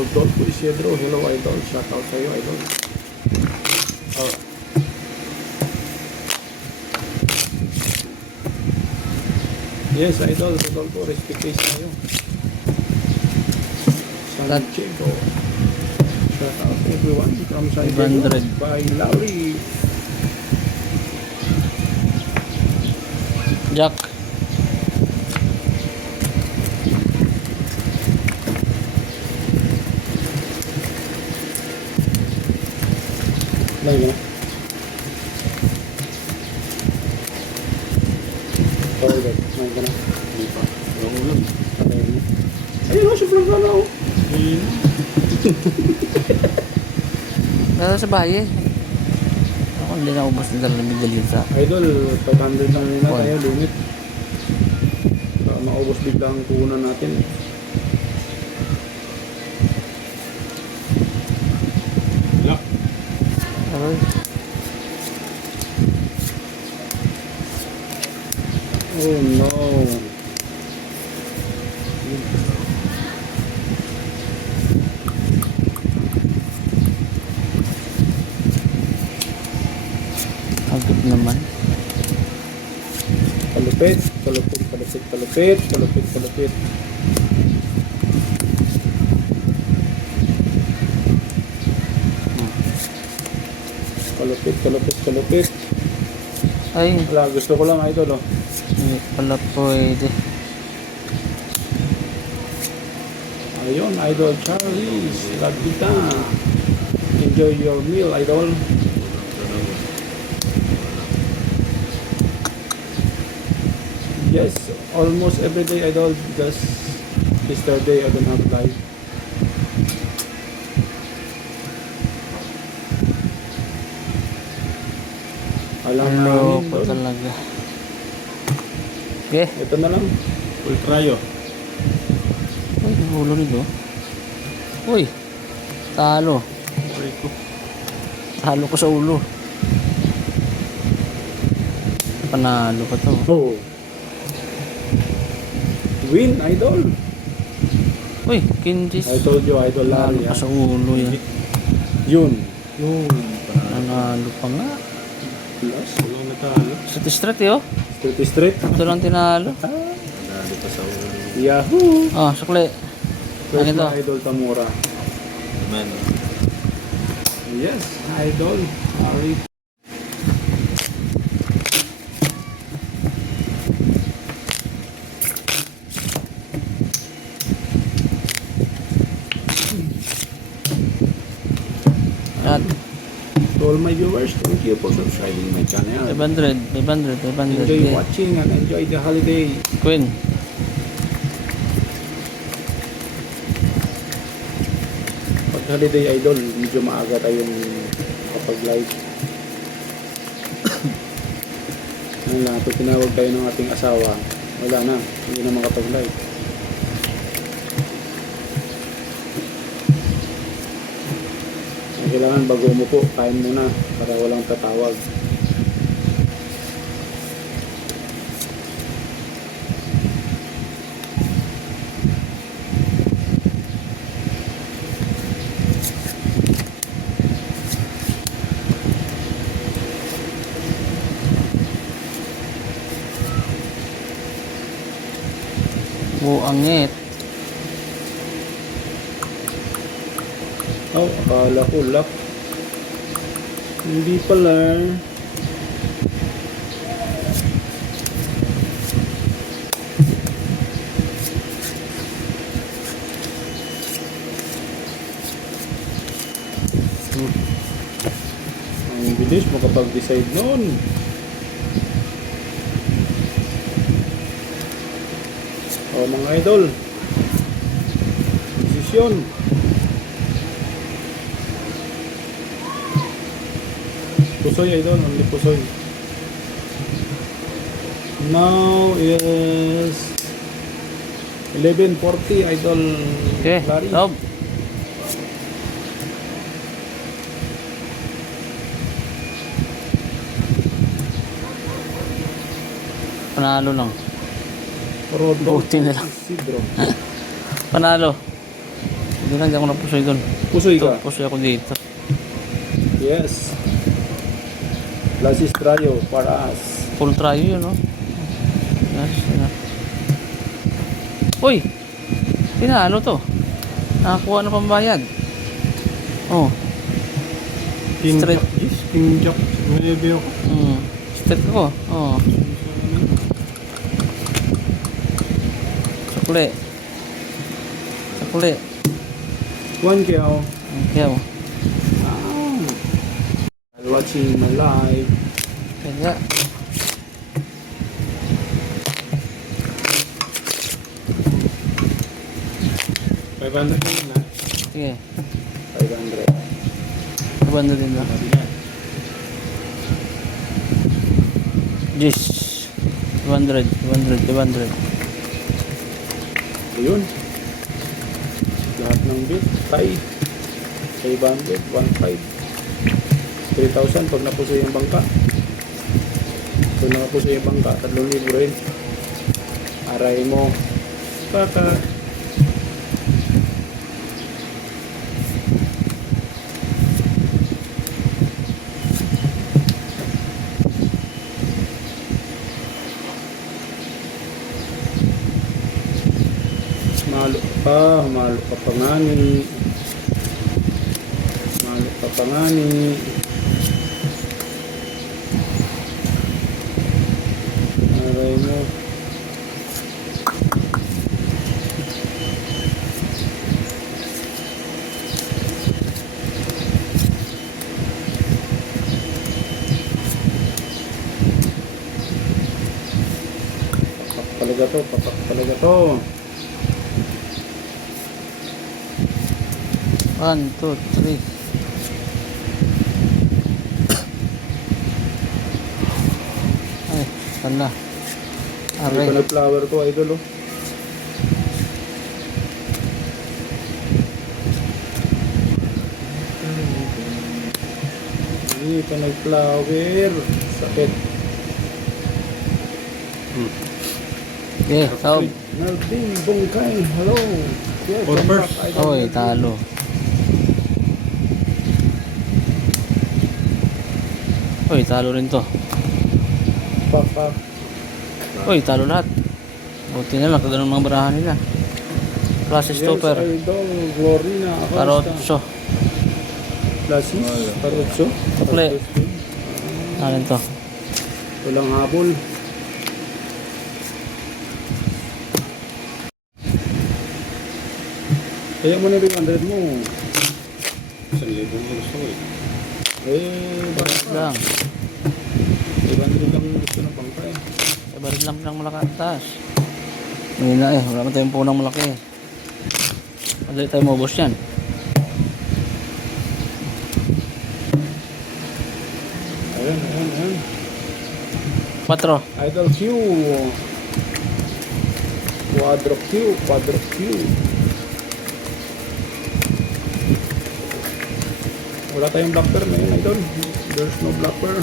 Rodolfo Isidro, hello idol, shout out sa'yo idol. Oh. Yes idol, Rodolfo, respect kayo sa'yo. Sanchico, shout out everyone from San Diego 500 by Lauri. Jack. Lagi na. Sorry, Dad. Main ka na. Hindi pa. Yung ulo. Patay mo. Ayun o, sobrang ka na o. Nasa sa bahay eh. Ako hindi na ubos na dalamin sa. Idol, 500 lang muna tayo, limit. Baka maubos bigla ang puhunan natin. Lock. Aroy. Oh no. Agad naman. Palupit, palupit, palupit, palupit, palupit, palupit. Palupit, palupit, palupit. Ay, Wala, gusto ko lang idol oh. hindi pala pwede. Ayun, idol Charlie, love kita. Enjoy your meal, idol. Yes, almost every day, idol. Just yesterday, I don't have live. Alam Ano namin, ko idol. talaga. Okay. Ito na lang. Ultrayo. Uy, ulo nito. Uy, talo. Talo ko sa ulo. Panalo pa to. Oh. Win, idol. Uy, Kinjis. I told you, idol Panalo Larry. pa sa ulo yan. Yun. Yun. Nanalo pa nga. Plus, walang natalo. Strat oh. Street street. Ito lang tinalo. Nanalo pa sa ulo. Yahoo! Oh, sukli. First Ano ito? na idol Tamura. Man. Yes, idol. Ari. At To all my viewers, thank you for subscribing my channel. 500, 500, 500. Enjoy Okay. watching and enjoy the holiday. Queen. Pag holiday idol, medyo maaga tayong kapag live. Ano lang, pag tinawag tayo ng ating asawa, wala na, hindi na makapag live. Kailangan bago mo po, kain muna para walang tatawag. Buangit. Oh, akala ko lock. Hindi pala. Ang bilis makapag-decide noon. Oh, mga idol. Desisyon. Pusoy idol, only pusoy. Now is 11:40 idol. Okay, Larry. stop. Panalo lang. Rodolfo Buti na lang. Isidro. Panalo. Hindi lang, hindi ako napusoy doon. Pusoy Ito, ka. pusoy ako dito. Yes. Lasis Trayo para us. Full try yun, no? Yes, yan. Uy! Pinalo to. Nakakuha na pambayad. Oh. Straight. Yes, King Jack. Maybe ako. Straight ko. Oh. Sukli. Sukli. 1K ako. Okay, oh. I'm watching my live. Kaya. $500 na. Sige. 500. Kabanda din ba? Yes. 200, 200, 200. Ayun. Lahat ng bit. Tay. 500, 1.5. 3,000 pag napuso yung bangka. Pag napuso yung bangka, 3,000 rin. Aray mo. Kaka. Humalo ka pa nga ni. Humalo ka pa nga ni. Aray mo. Papak talaga to. 1, 2, 3. Ay, wala. May Aray. flower to, idol, oh. Hindi ka nag-flower. Sakit. Okay, so. Melvin Bongkay, hello. Yeah, Or come first. back, idol. Oy, talo. Oy, talo rin to. Papak. Oy, talo lahat. Buti na lang, kagano'n mga barahan nila. Klase stopper. Yes, idol. Glorina. Karotso. Klasis. Karotso. Tukle. Ano to? Walang habol. Kaya mo na 500 mo. 1,000 mo gusto ko eh. Bakit Lang. 500 lang gusto ng pangkay. Ibarit lang ng malakas. Hindi na eh. Wala man tayong punang malaki. Madali tayo maubos yan. Ayan. 4. Idol Q. Quadro Q. Wala tayong blocker ngayon, idol. There's no blocker.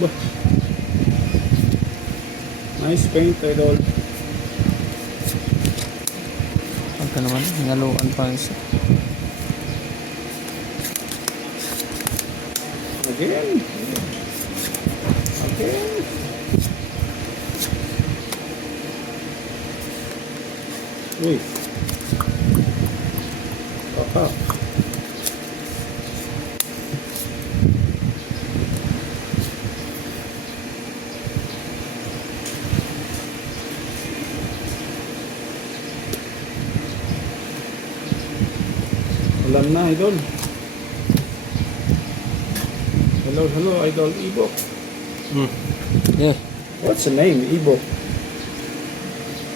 Bah. Nice paint, idol. Pagka naman, hinaluan pa isa. Again. Uy. Papak. Alam na, idol. Hello, idol. Ibok. Yeah. What's the name? Ibok.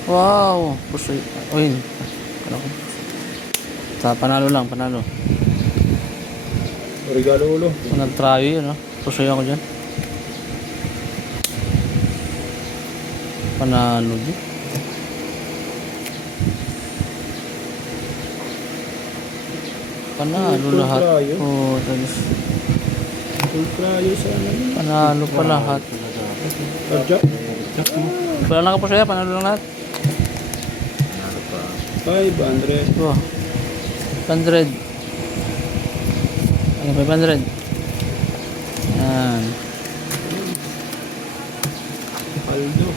Wow. Pusoy. Uy. Ano ko? Panalo lang, panalo. Regalo ulo. Kung nag-try yun, no? Pusoy ako dyan. Panalo din. Panalo Full lahat. cryo? Oo, tapos Full cryo sa ano yun. panalo pa lahat. Cardiac? Wala na ka po siya, panalo lang lahat. 500. Oh. 500. Ano, 500. Yan. Aldo.